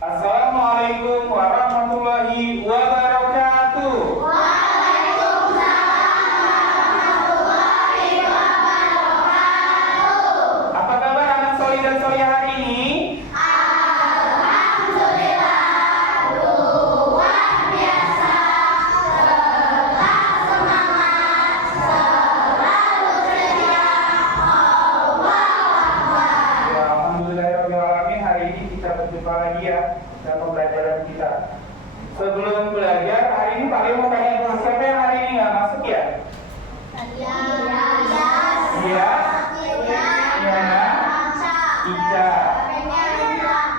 Assalamualaikum warahmatullahi wabarakatuh. Waalaikumsalam warahmatullahi wabarakatuh. Apa kabar anak soli dan solia hari ini? Alhamdulillah, luar biasa. Tetap semangat, selalu ceria. Allahu Akbar. Ya, alhamdulillahirobbilalamin, hari ini kita berjumpa lagi ya dalam pembelajaran kita. Sebelum belajar, hari ini Pak Leo mau tanya dulu, siapa yang hari ini nggak masuk ya? Iya, Yana, Ica,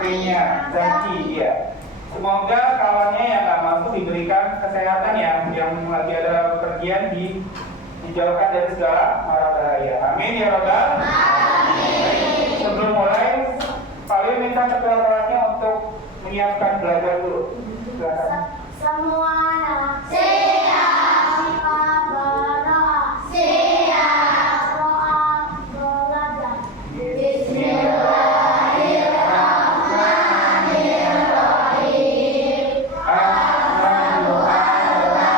Penya, Zaki, ya. Semoga kawannya yang nggak masuk diberikan kesehatan ya, yang lagi ada bepergian dijauhkan dari segala mara bahaya. Amin ya robbal. Sebelum mulai, Pak Leo minta ketua kelasnya untuk menyiapkan belajar dulu. Silakan. Semua anak siap, berdoa siap, doa belajar. Bismillahirrahmanirrahim. Asyhadu an la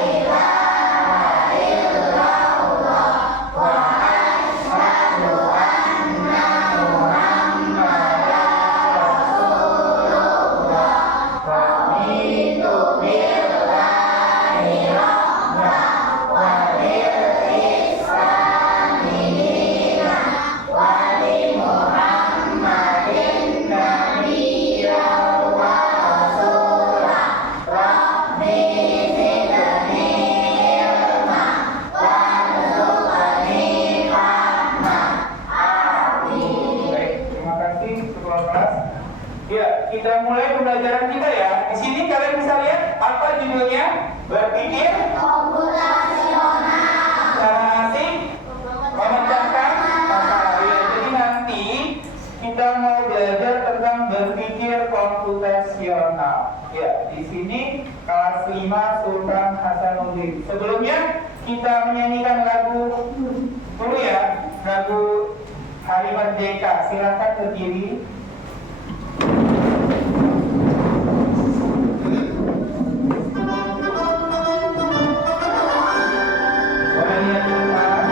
ilaha illallah wa asyhadu anna Muhammadan Rasulullah. Raditu billahi rabbah wa bil islami dinan wa bi Muhammadin nabiyyan wa rasulah. Rabbi zidni ilma warzuqni fahma. Amin. Baik, terima kasih ketua kelas. Ya, kita mulai pembelajaran kita ya. Di sini kalian bisa lihat apa judulnya? Berpikir Komputasional. secara asing memecahkan masalah. Ya, jadi nanti kita mau belajar tentang berpikir komputasional. Ya, di sini kelas 5 Sultan Hasanuddin. Sebelumnya kita menyanyikan lagu dulu ya, lagu Hari Merdeka. Silakan berdiri. Boleh lihat di depan.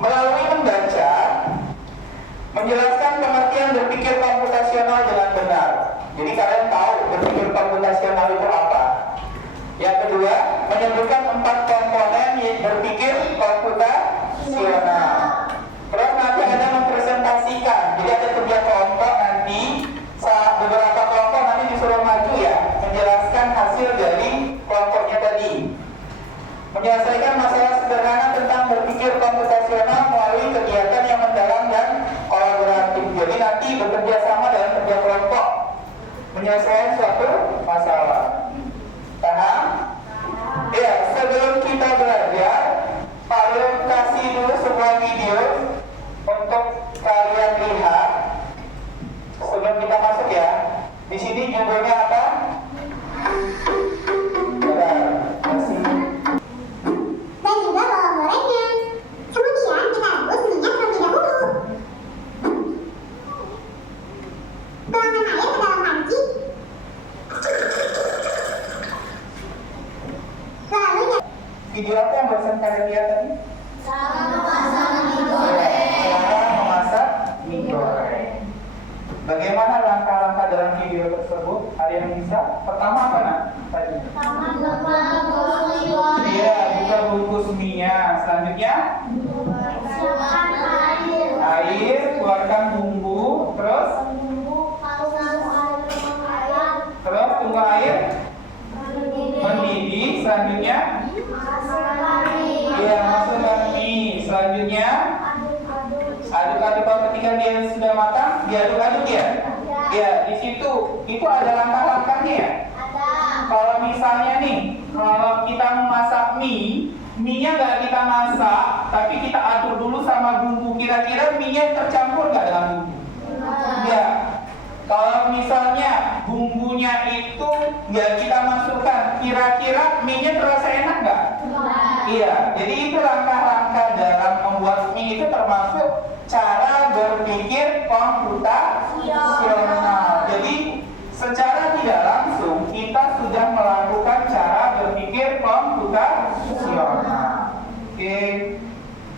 Melalui membaca, menjelaskan pengertian berpikir komputasional dengan benar. Jadi kalian tahu berpikir komputasional itu apa. Yang kedua, menyebutkan 4 komponen yang berpikir komputasional. Terus nanti ada mempresentasikan. Jadi ada 3 kelompok nanti, saat beberapa kelompok nanti disuruh maju ya, menjelaskan hasil dari kelompoknya tadi. Menyelesaikan masalah sederhana tentang berpikir komputasional melalui kegiatan yang mendalam dan kolaboratif. Jadi nanti bekerja sama dalam kerja kelompok menyelesaikan suatu masalah. Paham? Ya, sebelum kita belajar, Pak Leo kasih dulu sebuah video untuk kalian lihat sebelum kita masuk ya. Di sini judulnya apa? Bentar, masih. Dan juga bawang gorengnya. Kemudian kita rebus minyak terlebih dahulu. Tuangkan air ke dalam panci. Lalu Video apa yang barusan kalian lihat tadi? Cara memasak mie Cara goreng. memasak mie goreng. Bagaimana langkah-langkah dalam video tersebut? Ada yang bisa? Pertama apa nak? Tadi. Taman rebus mie goreng. Iya, buka bungkus mie-nya. Selanjutnya, Siapkan air. air, keluarkan bumbu, terus tunggu air mendidih. Selanjutnya, iya, masukkan mie. Selanjutnya, aduk-aduk. Ketika dia sudah matang, diaduk-aduk ya. Ya, di situ itu ada langkah-langkahnya ya. Kalau misalnya nih, kalau kita memasak mie-nya nggak kita masak, tapi kita atur dulu sama bumbu. Kira-kira mie-nya tercampur nggak dengan bumbu? Ya. Kalau misalnya bumbunya itu nggak kita masukkan, kira-kira mie-nya terasa enak nggak? Iya. Jadi itu langkah-langkah cara berpikir komputasional. Jadi secara tidak langsung kita sudah melakukan cara berpikir komputasional. Oke,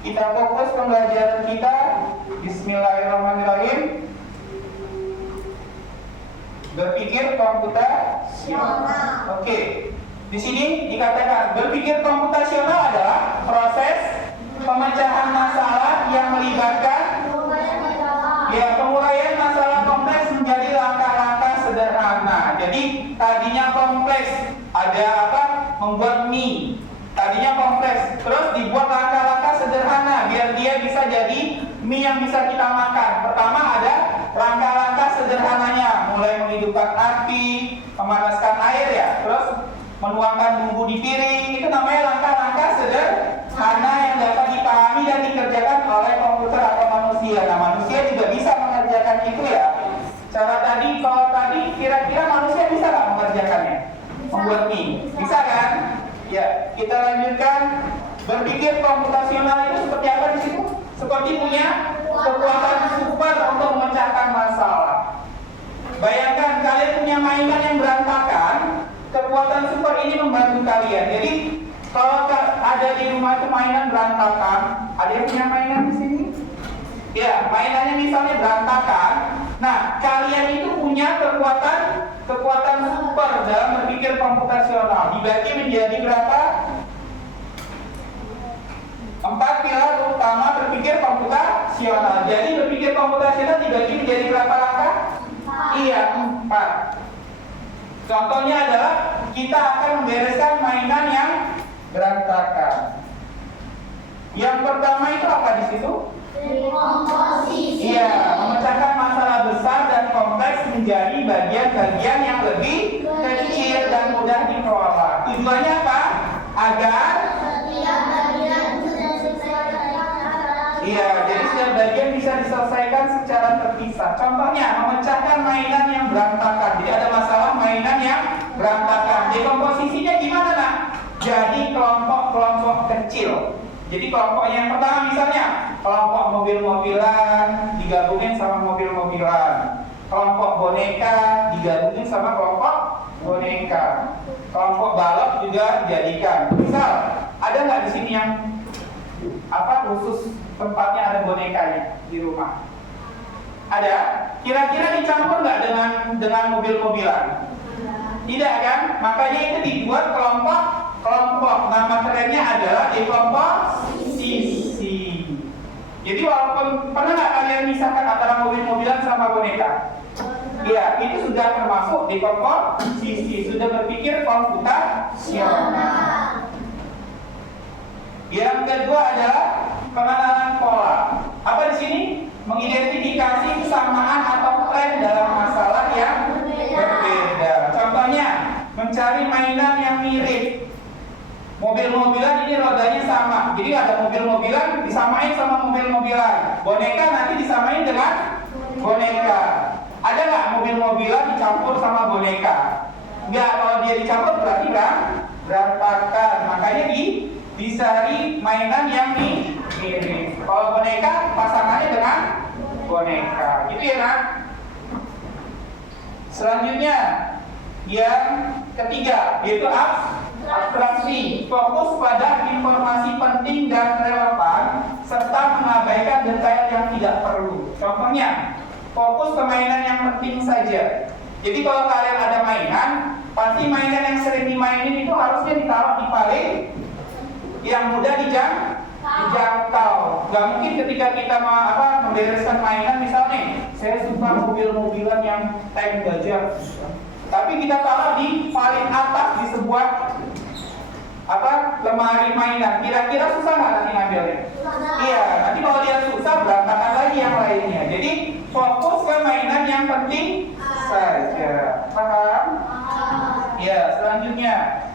kita fokus pembelajaran kita. Bismillahirrahmanirrahim. Berpikir komputasional. Oke. Di sini dikatakan berpikir komputasional adalah proses pemecahan masalah yang melibatkan penguraian masalah kompleks menjadi langkah-langkah sederhana. Jadi tadinya kompleks, ada apa? Membuat mie. Tadinya kompleks, terus dibuat langkah-langkah sederhana biar dia bisa jadi mie yang bisa kita makan. Pertama ada langkah-langkah sederhananya, mulai menghidupkan api, memanaskan air ya, terus menuangkan bumbu di piring. Itu namanya langkah-langkah sederhana yang dapat dipahami dan dikerjakan oleh komputer atau manusia. Nah, manusia juga bisa mengerjakan itu ya. Cara tadi, kalau tadi kira-kira manusia bisa nggak mengerjakannya? Membuat mie, bisa kan? Ya, kita lanjutkan. Berpikir komputasional itu seperti apa di situ? Seperti punya kekuatan super untuk memecahkan masalah. Bayangkan kalian punya mainan yang berantakan, kekuatan super ini membantu kalian. Jadi kalau ada di rumah itu mainan berantakan, ada yang punya mainan di sini? Ya, mainannya misalnya berantakan. Nah, kalian itu punya kekuatan super dalam berpikir komputasional. Dibagi menjadi berapa? 4 pilar utama berpikir komputasional. Jadi berpikir komputasional dibagi menjadi berapa langkah? Iya, 4. Contohnya adalah kita akan membereskan mainan yang berantakan. Yang pertama itu apa di situ? Komposisi. Iya, memecahkan masalah besar dan kompleks menjadi bagian-bagian yang lebih kecil dan mudah dikelola. Tujuannya apa? Agar Setiap bagian bisa diselesaikan. iya, jadi setiap bagian bisa diselesaikan secara terpisah. Contohnya, memecahkan mainan yang berantakan. Jadi ada masalah mainan yang berantakan. Dekomposisinya gimana, nak? Jadi kelompok-kelompok kecil. Jadi kelompok yang pertama misalnya kelompok mobil-mobilan digabungin sama mobil-mobilan. Kelompok boneka digabungin sama kelompok boneka. Kelompok balok juga dijadikan. Misal, ada nggak di sini yang khusus tempatnya ada bonekanya di rumah? Ada? Kira-kira dicampur nggak dengan mobil-mobilan? Tidak kan? Makanya itu dibuat kelompok. Nama kerennya adalah dekomposisi. Jadi walaupun pernah nggak kalian misahkan antara mobil-mobilan sama boneka? Ya, itu sudah termasuk dekomposisi, sudah berpikir komputasional. Yang kedua adalah pengenalan pola. Apa di sini? Mengidentifikasi kesamaan atau tren dalam masalah yang berbeda. Contohnya, mencari mainan yang mirip. Mobil-mobilan ini rodanya sama. Jadi ada mobil-mobilan disamain sama mobil-mobilan. Boneka nanti disamain dengan boneka. Ada nggak mobil-mobilan dicampur sama boneka? Enggak, kalau dia dicampur berarti berantakan. Makanya dicari mainan yang mirip. Kalau boneka pasangannya dengan boneka. Gitu ya, nak? Selanjutnya yang ketiga yaitu abstraksi, fokus pada informasi penting dan relevan serta mengabaikan detail yang tidak perlu. Contohnya, fokus ke mainan yang penting saja. Jadi kalau kalian ada mainan, pasti mainan yang sering dimainin itu harusnya ditaruh di paling yang mudah dijangkau. Gak mungkin ketika kita membereskan mainan, misalnya saya suka mobil-mobilan yang tank gajah, tapi kita taruh di paling atas di sebuah lemari mainan. Kira-kira susah nggak nanti ngambilnya? Iya, nanti kalau dia susah berantakan lagi yang lainnya. Jadi fokus ke mainan yang penting saja. Paham? Ya, selanjutnya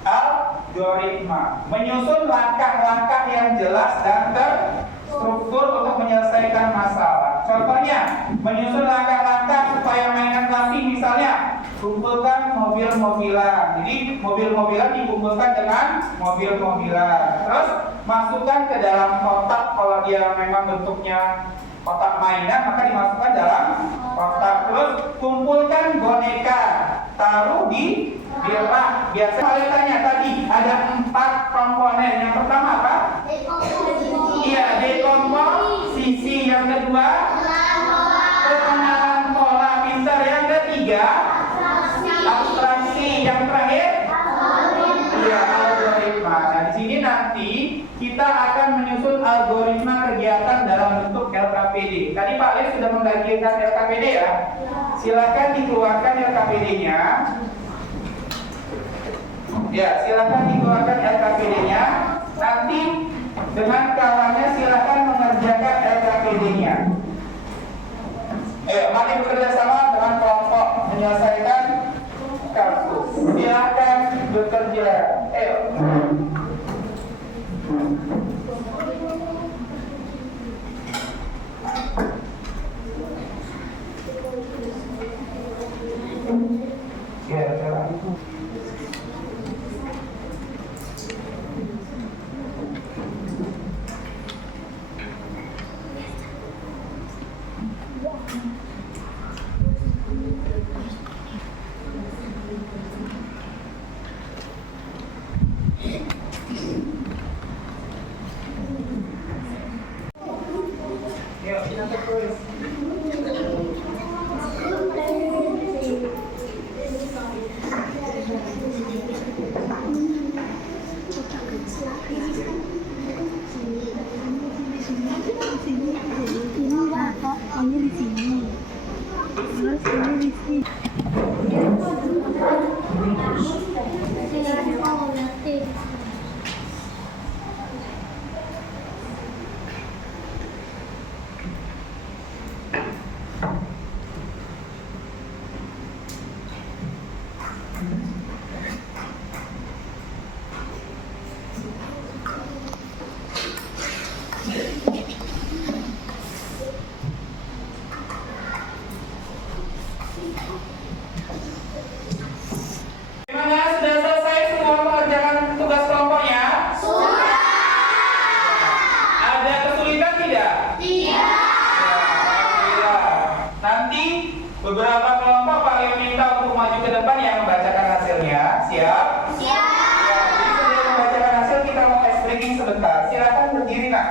algoritma, menyusun langkah-langkah yang jelas dan terstruktur untuk menyelesaikan masalah. Contohnya, menyusun langkah-langkah supaya mainan rapi, misalnya kumpulkan mobil-mobilan. Jadi mobil-mobilan dikumpulkan dengan mobil-mobilan. Terus masukkan ke dalam kotak. Kalau dia memang bentuknya kotak mainan, maka dimasukkan dalam kotak. Terus kumpulkan boneka, taruh di rak. Biasa kalian tanya tadi ada 4 komponen. Yang pertama apa? Iya, dekomposisi. Yang kedua, pengenalan pola pintar. Yang ketiga, abstraksi. Yang terakhir, iya, algoritma. Nah, di sini nanti kita akan menyusun algoritma kegiatan dalam bentuk LKPD. Tadi Pak Les sudah membagikan LKPD ya. Silakan dikeluarkan LKPD-nya. Ya, silakan dikeluarkan LKPD-nya. Nanti dengan kawannya silakan mengerjakan LKPD-nya. Mari bekerja sama dengan kelompok menyelesaikan kasus. Silakan bekerja. Ya, cara itu. Yuk, kita tulis. Ini di sini. Terus ini di sini. Gimana? Sudah selesai semua mengerjakan tugas kelompoknya? Sudah. Ada kesulitan tidak? Tidak. Alhamdulillah. Nanti beberapa kelompok Pak Leo minta untuk maju ke depan yang membacakan hasilnya. Siap? Siap. Ya, jadi sebelum membacakan hasil kita mau ice breaking sebentar. Silakan berdiri, Nak.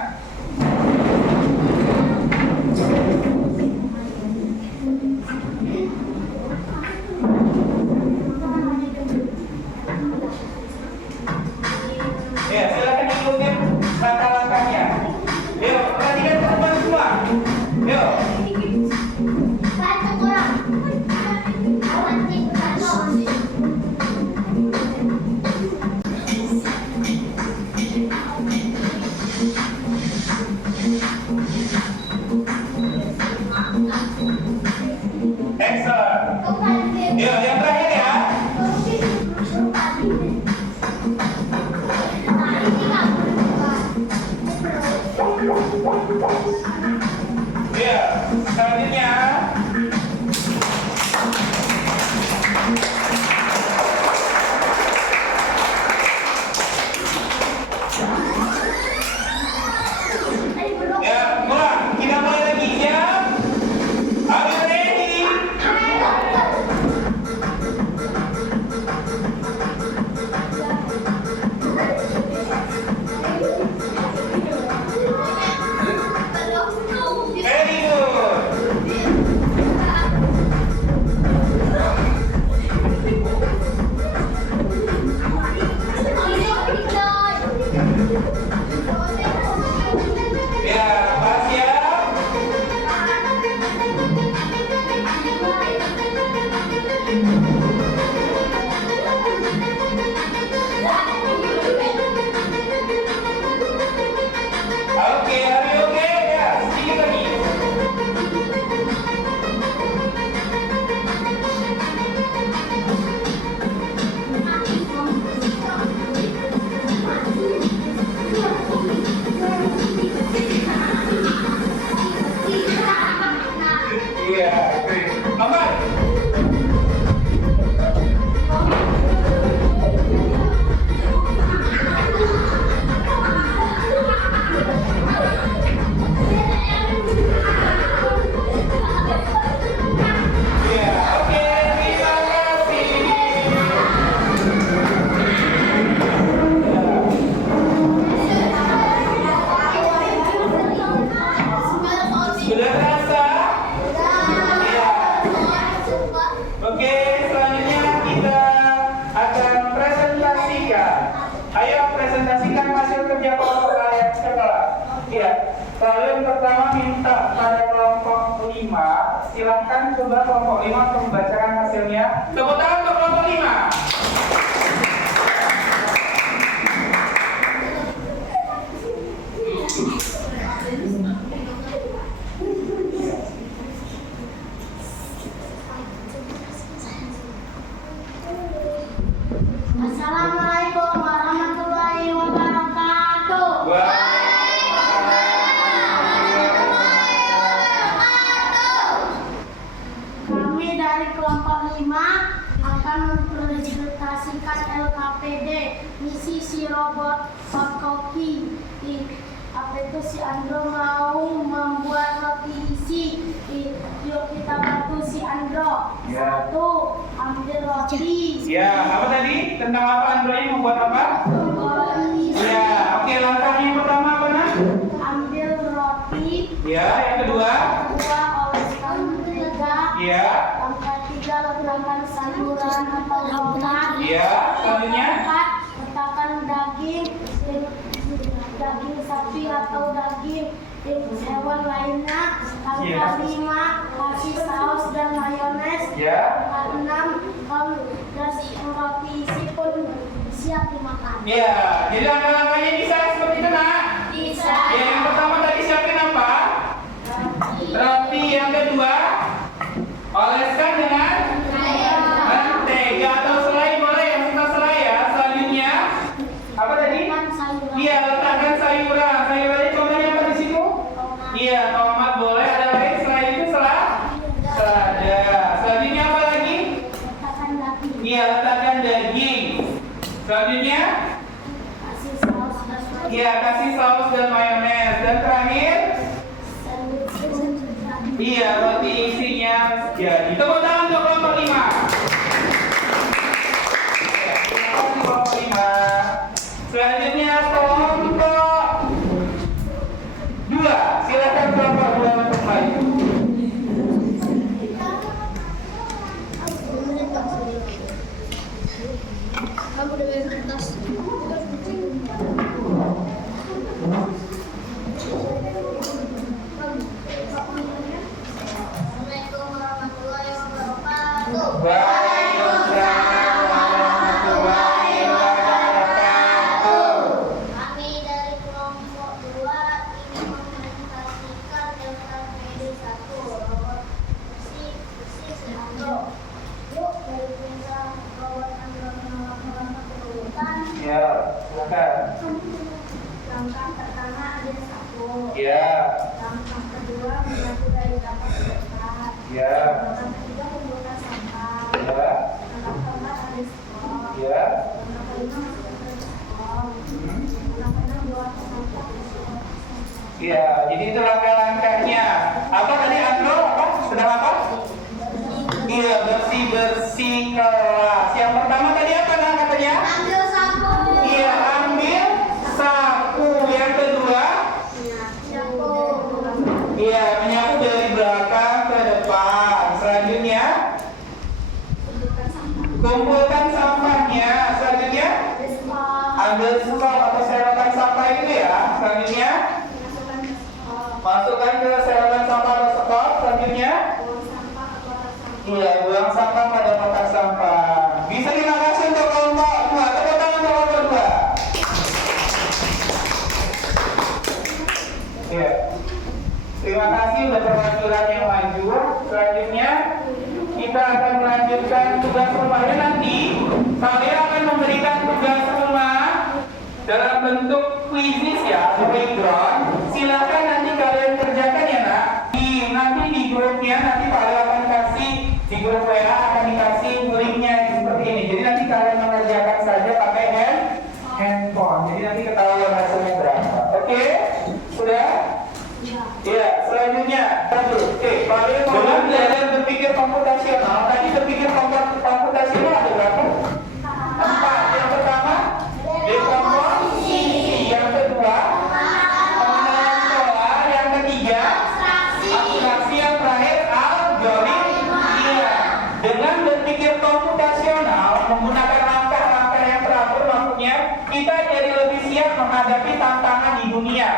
Ya, silakan ikutin langkah-langkahnya. Yuk, perhatikan teman semua. Yuk. Satu kurang. Excellent. Yuk, yang terakhir ya. Iya, selanjutnya. Ya, mulai. Kita mulai lagi ya. Are you ready? Very good. Ya, lalu yang pertama minta pada kelompok 5, silahkan coba kelompok 5 untuk membacakan hasilnya. Tepuk tangan untuk kelompok 5. Assalamualaikum warahmatullahi wabarakatuh. Kami dari kelompok 5 akan mempresentasikan LKPD misi si robot Sokoki. Apa itu si Andro mau membuat roti isi. Yuk kita bantu si Andro. Ya. 1. Ambil roti. Ya, apa tadi? Tentang apa Android membuat apa? Roti. Ya, oke, langkah yang pertama apa nak? Ambil roti. Ya, yang kedua? Kedua, oleskan mentega. Ya. Langkah 3, letakkan sayuran atau tomat. Ya, selanjutnya? 4, letakkan daging sapi atau daging hewan lainnya. Langkah 5, kasih saus dan mayones. Ya. Langkah 6, roti isi pun siap dimakan. Ya, jadi langkah-langkahnya bisa seperti itu nak? Bisa. Ya, yang pertama tadi siapin apa? Roti. Yang kedua, oleskan dengan mentega atau selai, boleh yang suka selai ya. Selanjutnya, apa tadi? Iya, letakkan sayuran. Sayurannya contohnya apa di situ? Iya, tomat boleh. Ada lain selain itu selada. Selanjutnya apa lagi? Letakkan daging. Iya, letakkan daging. Selanjutnya, Kasih saus dan mayones. iya kasih saus dan mayones. Dan terakhir, iya roti isinya jadi. Tepuk tangan untuk kelompok 5. Kelompok 5. Selanjutnya kelompok 2. Silakan kelompok 2 untuk maju. Kamu udah main kertas. Assalamualaikum warahmatullahi wabarakatuh. Waalaikumsalam warahmatullahi wabarakatuh. Kami dari kelompok 2 ingin mempresentasikan LKPD 1 robot bersih Andro. Yuk dari perintah robot Andro melakukan perubahan. Ya, silakan. Langkah pertama ambil sapu. Ya, Langkah kedua menyapu dari dampak ke depan. ya, Langkah ketiga kumpulkan sampah. ya, Langkah keempat ambil skop. ya. Langkah kelima masukkan ke skop. Langkah keenam buat sampah. Iya, jadi itu langkah-langkahnya. Apa tadi Andro? Apa? Sedang apa? Iya, bersih-bersih kelas. Yang pertama tadi apa nah katanya? Ambil sapu. Iya, ambil sapu. Yang kedua? Sapu. Iya, menyapu dari belakang ke depan. Selanjutnya, kumpulkan sampahnya. Selanjutnya, Ambil skop. ambil skop atau serotan sampah itu ya. Selanjutnya, Masukkan ke skop. masukkan ke serotan sampah atau skop. Selanjutnya, Buang sampah ke kotak sampah. iya, buang sampah pada kotak sampah. Bisa kita kasih untuk kelompok 2. Tepuk tangan untuk kelompok 2. Iya. Terima kasih sudah perwakilan yang maju. Selanjutnya kita akan melanjutkan tugas rumahnya nanti. Saya akan memberikan tugas rumah dalam bentuk kuisis ya, playground. Silakan nanti kalian kerjakan ya nak. Nanti di grupnya nanti Pak Leo akan kasih di grup WA akan dikasih linknya seperti ini. Jadi nanti kalian mengerjakan saja pakai handphone. Jadi nanti ketahuan hasilnya berapa. Oke? Sudah? Iya, selanjutnya. Oke, Pak Leo dengan belajar berpikir komputasional. Tadi berpikir komputasional ada berapa? 4. Yang pertama, dekomposisi. Yang kedua, pengenalan pola. Yang ketiga, abstraksi. Yang terakhir, algoritma. Iya. Dengan berpikir komputasional menggunakan langkah-langkah yang teratur, maksudnya kita jadi lebih siap menghadapi tantangan di dunia.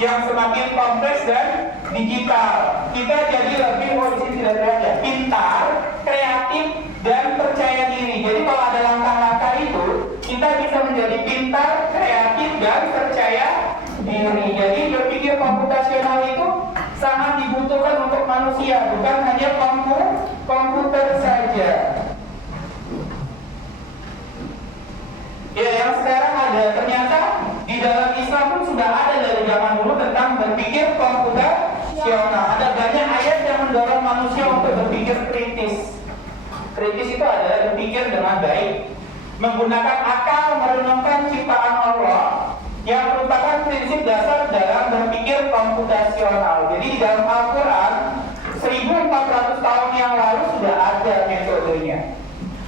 yang semakin kompleks dan digital. Kita jadi lebih, di sini tidak terlihat, pintar, kreatif, dan percaya diri. Jadi kalau ada langkah-langkah itu, kita bisa menjadi pintar, kreatif, dan percaya diri. Jadi berpikir komputasional itu sangat dibutuhkan untuk manusia, bukan hanya komputer saja. Ya, yang sekarang ada, ternyata di dalam Islam pun sudah ada dari zaman dulu tentang berpikir komputasional. Ada banyak ayat yang mendorong manusia untuk berpikir kritis. Kritis itu adalah berpikir dengan baik, menggunakan akal, merenungkan ciptaan Allah, yang merupakan prinsip dasar dalam berpikir komputasional. Jadi di dalam Al-Quran 1400 tahun yang lalu sudah ada metodenya,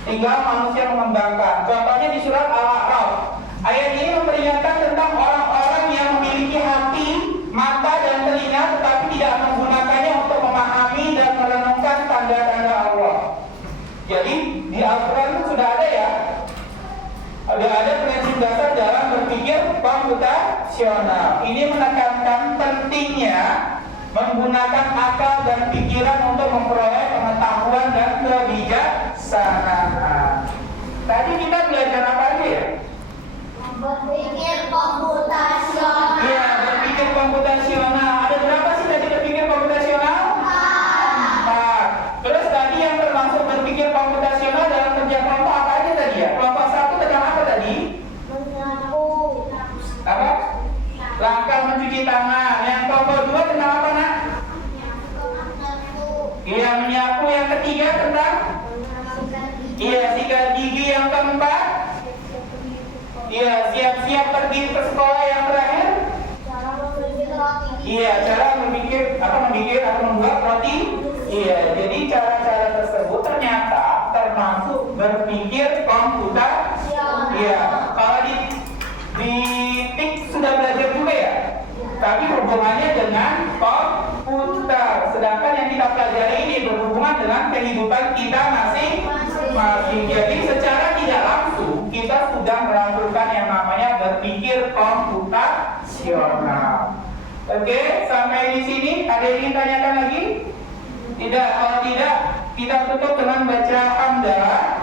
tinggal manusia mengembangkan. Contohnya di surat Al-A'raf. Ayat ini memperingatkan tentang orang-orang yang memiliki hati, mata, dan telinga, tetapi tidak menggunakannya untuk memahami dan merenungkan tanda-tanda Allah. Jadi di Al-Quran itu sudah ada ya, ada prinsip dasar dalam berpikir komputasional. Ini menekankan pentingnya menggunakan akal dan pikiran untuk memperoleh pengetahuan dan kebijaksanaan. Tadi kita belajar apa aja ya? Berpikir komputasional. Iya, berpikir komputasional. Ada berapa sih tadi berpikir komputasional? 4. Terus tadi yang termasuk berpikir komputasional dalam kerja kelompok apa aja tadi ya? Kelompok 1 tentang apa tadi? Menyapu. Apa? Langkah mencuci tangan. Yang kelompok 2 tentang apa nak? Iya, menyapu. Yang ketiga tentang? Iya, sikat gigi. Yang keempat? Iya, siap-siap pergi ke sekolah. Yang terakhir? Cara berpikir roti. Iya, cara memikir atau membuat roti. Iya, jadi cara-cara tersebut ternyata termasuk berpikir komputasional. Iya, kalau di TIK sudah belajar juga ya, tapi hubungannya dengan komputer. Sedangkan yang kita pelajari ini berhubungan dengan kehidupan kita masing-masing. Jadi secara tidak langsung kita sudah melakukan yang namanya berpikir komputasional. Oke, sampai di sini ada yang ingin tanyakan lagi? Tidak, kalau tidak kita tutup dengan baca hamdalah.